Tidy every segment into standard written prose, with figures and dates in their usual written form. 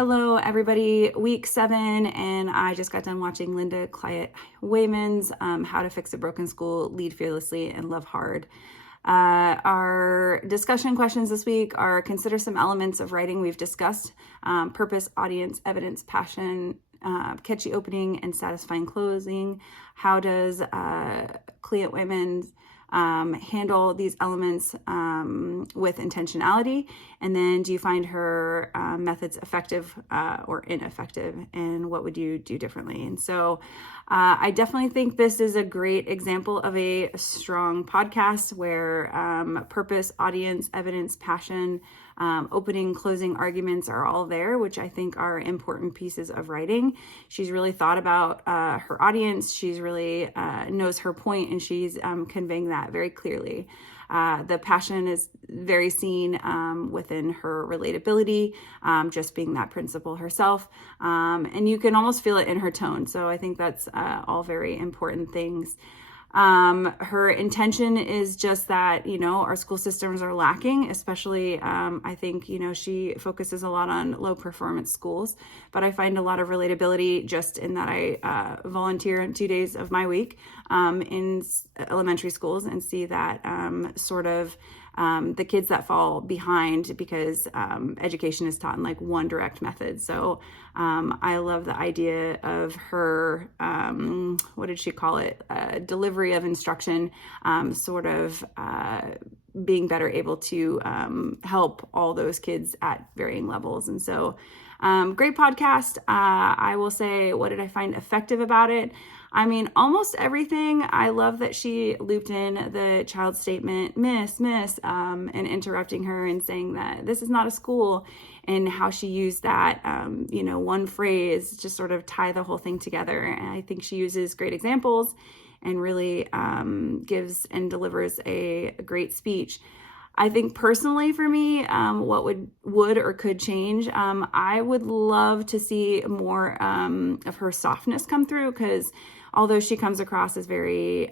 Hello, everybody. Week 7, and I just got done watching Linda Client-Wayman's How to Fix a Broken School, Lead Fearlessly, and Love Hard. Our discussion questions this week are: consider some elements of writing we've discussed: purpose, audience, evidence, passion, catchy opening, and satisfying closing. How does Client-Wayman handle these elements with intentionality? And then, do you find her methods effective or ineffective, and what would you do differently? And so I definitely think this is a great example of a strong podcast where purpose, audience, evidence, passion, opening, closing arguments are all there, which I think are important pieces of writing. She's really thought about her audience. She's really knows her point, and she's conveying that very clearly. The passion is very seen within her relatability, just being that principal herself. And you can almost feel it in her tone. So I think that's all very important things. Her intention is just that, our school systems are lacking, especially, I think, she focuses a lot on low performance schools, but I find a lot of relatability just in that I volunteer in 2 days of my week in elementary schools and see that the kids that fall behind because education is taught in like one direct method. So I love the idea of her, what did she call it? Delivery of instruction, being better able to help all those kids at varying levels. And so great podcast. I will say, what did I find effective about it? I mean, almost everything. I love that she looped in the child statement, miss, and interrupting her and saying that this is not a school, and how she used that, one phrase to sort of tie the whole thing together. And I think she uses great examples and really gives and delivers a great speech. I think personally for me, what would or could change, I would love to see more of her softness come through, because although she comes across as very,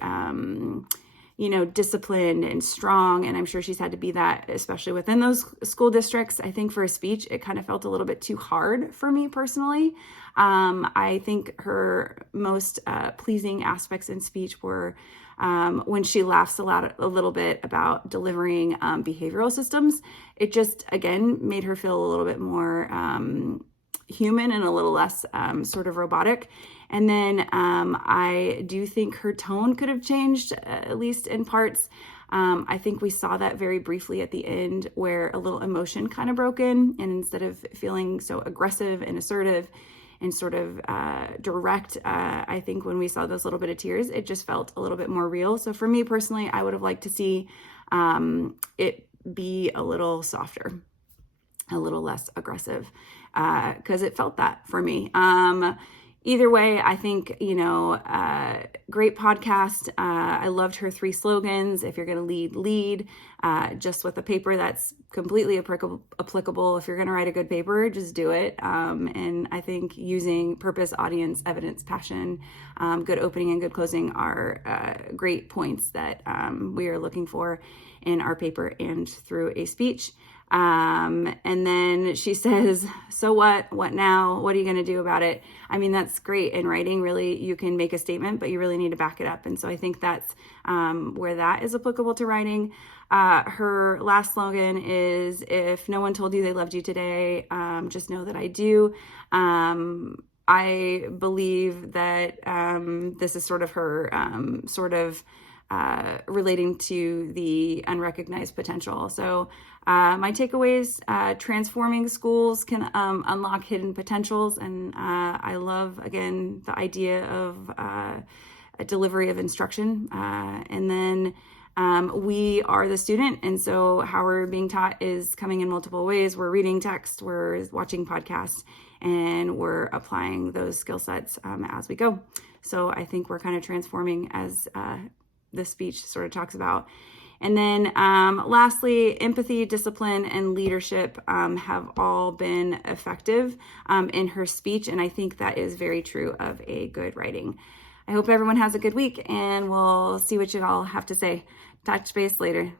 disciplined and strong, and I'm sure she's had to be that, especially within those school districts, I think for a speech, it kind of felt a little bit too hard for me personally. I think her most pleasing aspects in speech were when she laughs a little bit about delivering behavioral systems. It just, again, made her feel a little bit more human and a little less sort of robotic. And then I do think her tone could have changed, at least in parts. I think we saw that very briefly at the end, where a little emotion kind of broke in, and instead of feeling so aggressive and assertive and sort of direct, I think when we saw those little bit of tears, it just felt a little bit more real. So for me personally, I would have liked to see it be a little softer, a little less aggressive, because it felt that for me. Either way, I think, great podcast. I loved her 3 slogans. If you're going to lead, just with a paper that's completely applicable. If you're going to write a good paper, just do it. And I think using purpose, audience, evidence, passion, good opening and good closing are great points that we are looking for in our paper and through a speech. And then she says, so what now? What are you going to do about it? I mean, that's great in writing. Really, you can make a statement, but you really need to back it up. And so I think that's where that is applicable to writing. Her last slogan is, if no one told you they loved you today, just know that I do. I believe that this is sort of her relating to the unrecognized potential. So my takeaways: transforming schools can unlock hidden potentials. And I love, again, the idea of a delivery of instruction. And then we are the student. And so how we're being taught is coming in multiple ways. We're reading text, we're watching podcasts, and we're applying those skill sets as we go. So I think we're kind of transforming, as the speech sort of talks about. And then lastly, empathy, discipline, and leadership have all been effective in her speech. And I think that is very true of a good writing. I hope everyone has a good week, and we'll see what you all have to say. Touch base later.